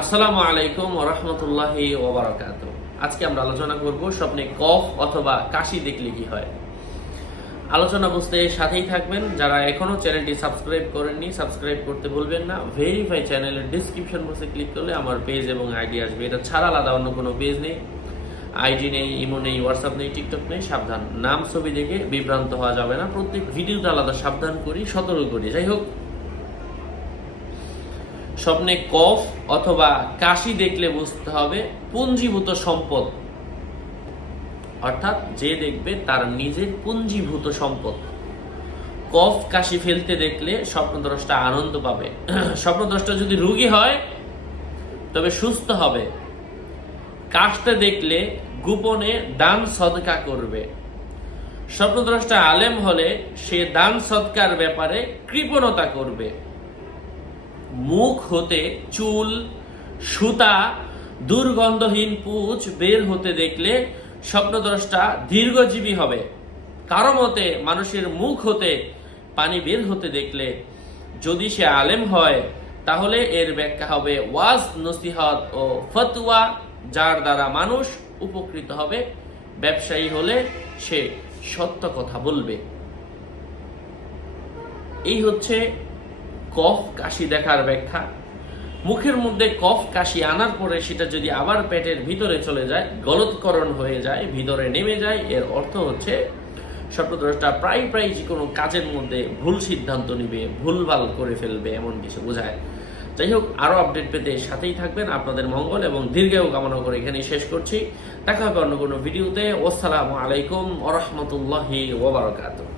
আসসালামু আলাইকুম ওয়া রাহমাতুল্লাহি ওয়া বারাকাতুহু। আজকে আমরা আলোচনা করব স্বপ্নে কফ অথবা কাশি দেখলে কি হয়। আলোচনা বুঝতে সাথেই থাকবেন। যারা এখনো চ্যানেলটি সাবস্ক্রাইব করেননি, সাবস্ক্রাইব করতে ভুলবেন না। ভেরিফাই চ্যানেলের ডেসক্রিপশন বক্সে ক্লিক করলে আমার পেজ এবং আইডি আসবে। এটা ছাড়া আলাদা অন্য কোনো পেজ নেই, আইডি নেই, ইমো নেই, হোয়াটসঅ্যাপ নেই, টিকটক নেই। সাবধান, নাম ছবি দেখে বিভ্রান্ত হওয়া যাবে না। প্রত্যেক ভিডিওতে আলাদা সাবধান করি, সতর্ক করি। যাই হোক, স্বপ্নে কফ অথবা কাশি দেখলে বুঝতে হবে পুঞ্জীভূত সম্পদ, অর্থাৎ যে দেখবে তার নিজের পুঞ্জীভূত সম্পদ। কফ কাশি ফেলতে দেখলে স্বপ্নদ্রষ্টা আনন্দ পাবে। স্বপ্নদ্রষ্টা যদি রোগী হয় তবে সুস্থ হবে। কাশতে দেখলে গোপনে দান সদকা করবে। স্বপ্নদ্রষ্টা আলেম হলে সে দান সদকার ব্যাপারে কৃপণতা করবে। মুখ হতে চুল, সুতা, দুর্গন্ধহীন পুঁজ বের হতে দেখলে স্বপ্নদ্রষ্টা দীর্ঘজীবী হবে। কারো মতে মানুষের মুখ হতে পানি বের হতে দেখলে যদি সে আলেম হয় তাহলে এর ব্যাখ্যা হবে ওয়াজ, নসিহত ও ফতোয়া, যার দ্বারা মানুষ উপকৃত হবে। ব্যবসায়ী হলে সে সত্য কথা বলবে। এই হচ্ছে কফ কাশি দেখার ব্যাখ্যা। মুখের মধ্যে কফ কাশি আনার পরে সেটা যদি আবার পেটের ভিতরে চলে যায়, গলৎকরণ হয়ে যায়, ভিতরে নেমে যায়, এর অর্থ হচ্ছে স্বপ্নদ্রষ্টা প্রায় যে কোনো কাজের মধ্যে ভুল সিদ্ধান্ত নিবে, ভুলভাল করে ফেলবে, এমন কিছু বোঝায়। যাই হোক, আরো আপডেট পেতে সাথেই থাকবেন। আপনাদের মঙ্গল এবং দীর্ঘায়ু কামনা করে এখানেই শেষ করছি। দেখা হবে অন্য কোনো ভিডিওতে। আসসালামু আলাইকুম ওয়া রাহমাতুল্লাহি ওয়া বারাকাতুহু।